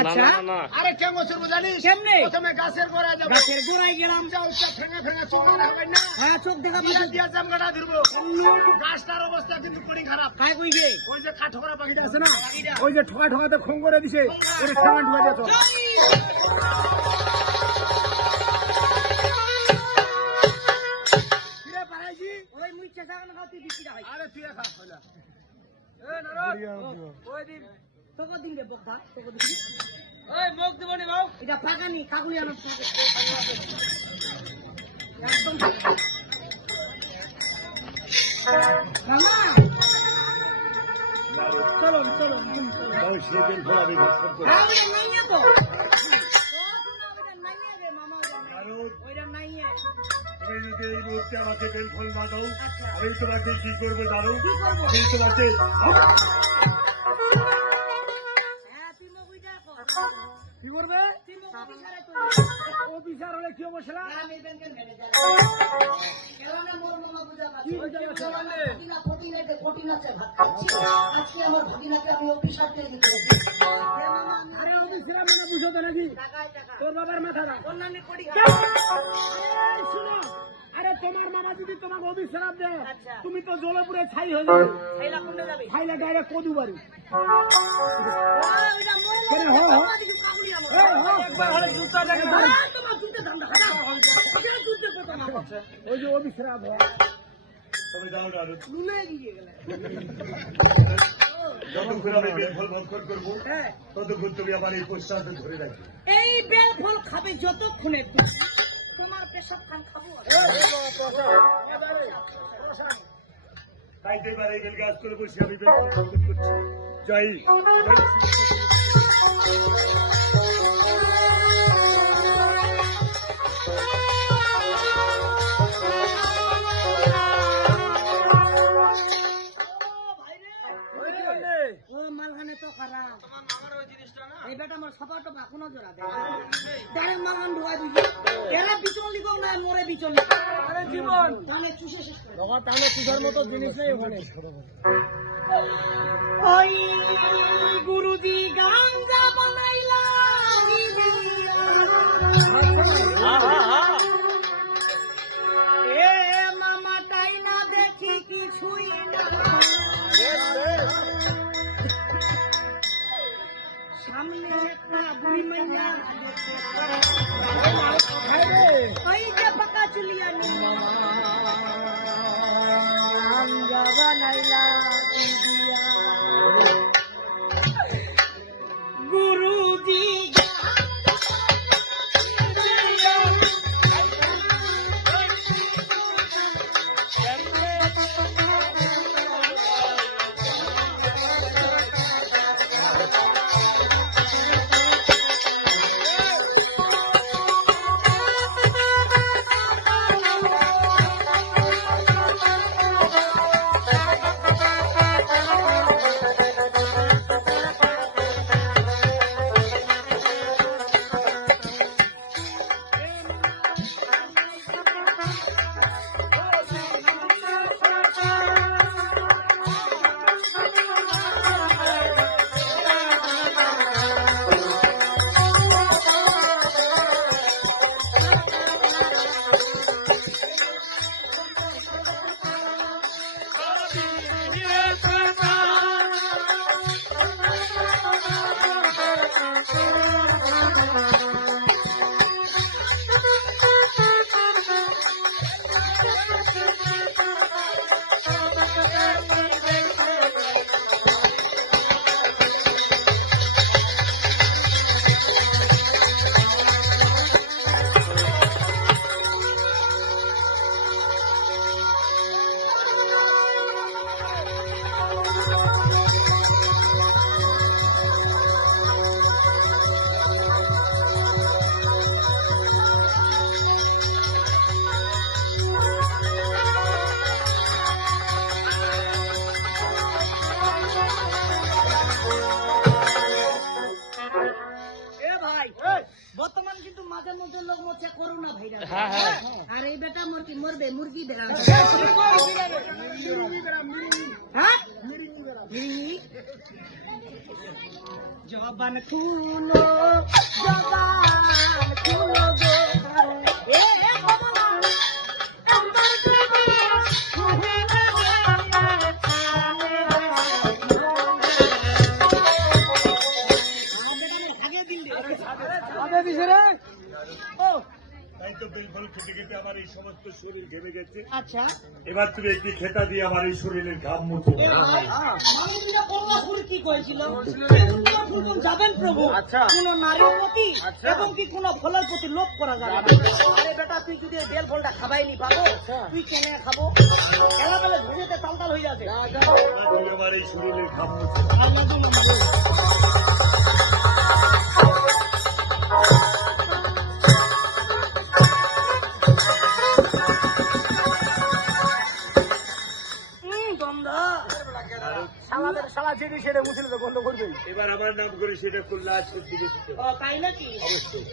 আচ্ছা। আরে কেমন চুরবো জানিস? কেমনে? প্রথমে গাছের গোড়ায় যাব। গাছের গোড়ায় গেলাম। যা ফেঙে ফেঙে চোখ না। হ্যাঁ চোখ দেখা দিয়া বুঝে দিয়া ধরবো। গাছটার অবস্থা কিন্তু খুবই খারাপ। কায় কইছে ওই যে কাঠকরা পাখিটা আছে না? ওই যে ঠোকা ঠোকাতে খোং করে দিছে। ওটা ঠেঙা ঢুকে যেত। ওই হয় আরে তুই খা হইলা। তোকে দিন দে বকা? তোকে দিন ওই মুখ দিব নি বাউ এটা ফাঁকা নি কাকুলি আনো। একদম। মামা! চলো চলো চলো সেদিন ফোলা আমি ভাত করতে হ্যাঁ ওইটা নাই তো এই আমাকে বেল ফল না দাও আমি তোমাকে কি করব জানো? কি করব? আমি তোমাকে আমি ছিলাম না বুঝো তো নাকি? তোর বাবার মাথাটা। শুনো আরে তোমার মামা যদি তোমাকে অভিশাপ দেয় আচ্ছা। তুমি তো জলে পুরে ছাই হয়ে যাবে। কোনটা যাবে? খাইলে ডাইরেক্ট কদু বাড়ি। একবার কত না ওই যে অভিশাপ হয়। তবে যাও না লুলে গিয়ে গেলে যতক্ষণ আমি বেলফল ভক্ষণ করব হ্যাঁ। ততক্ষণ তুমি আমার এই পোস্টারটা ধরে রাখবে। এই বেল ফল খাবে যতক্ষণে তোমার পেশাব খান খাব খাইতে পারে বেল গাছ করে বসে আমি বেলফল ভক্ষণ করছি। যাই এই বেটা আমার কোনো জোড়া দেয় ডাইরেক্ট মালখান ঢুকাই দিছে এরা বিচল লিখো না মরে বিচল আরে জীবন। তাহলে চুষে শেষ করে। তোমার তাহলে তুষার মতো জিনিস নেই ওখানে ওই গুরুজি গাঞ্জা I love India. Thank you. মাঝে মধ্যে লোক মরছে করোনা ভাইরাস আর এই বেটা মুরগি মরবে মুরগি দেখা হ্যাঁ জবান খুলো জবান খুলো গো এ ভগবান একবার যদি তাই খেতে খেতে আমার এই সমস্ত শরীর ঘেমে গেছে আচ্ছা। এবার তুমি একটি খেতা দিয়ে আমার এই শরীরের ঘাম মুছে কল্যাণপুর কি করেছিল? যাবেন প্রভু? কোন নারীর প্রতি এবং কি কোন ফলের প্রতি লোভ করা যাবে? আরে বেটা তুই যদি বেল ফলটা খাবাই নি পাবো তুই কেনে খাব? খেলা বেলে ঘুরেতে তালতাল হয়ে যাবে আমার এই শরীরের ঘাম মুছে দিবি সেটা মুসলিম তো গন্ধ করবে? এবার আমার নাম করে সেটা করলে আজ সত্যি তাই নাকি? অবশ্যই।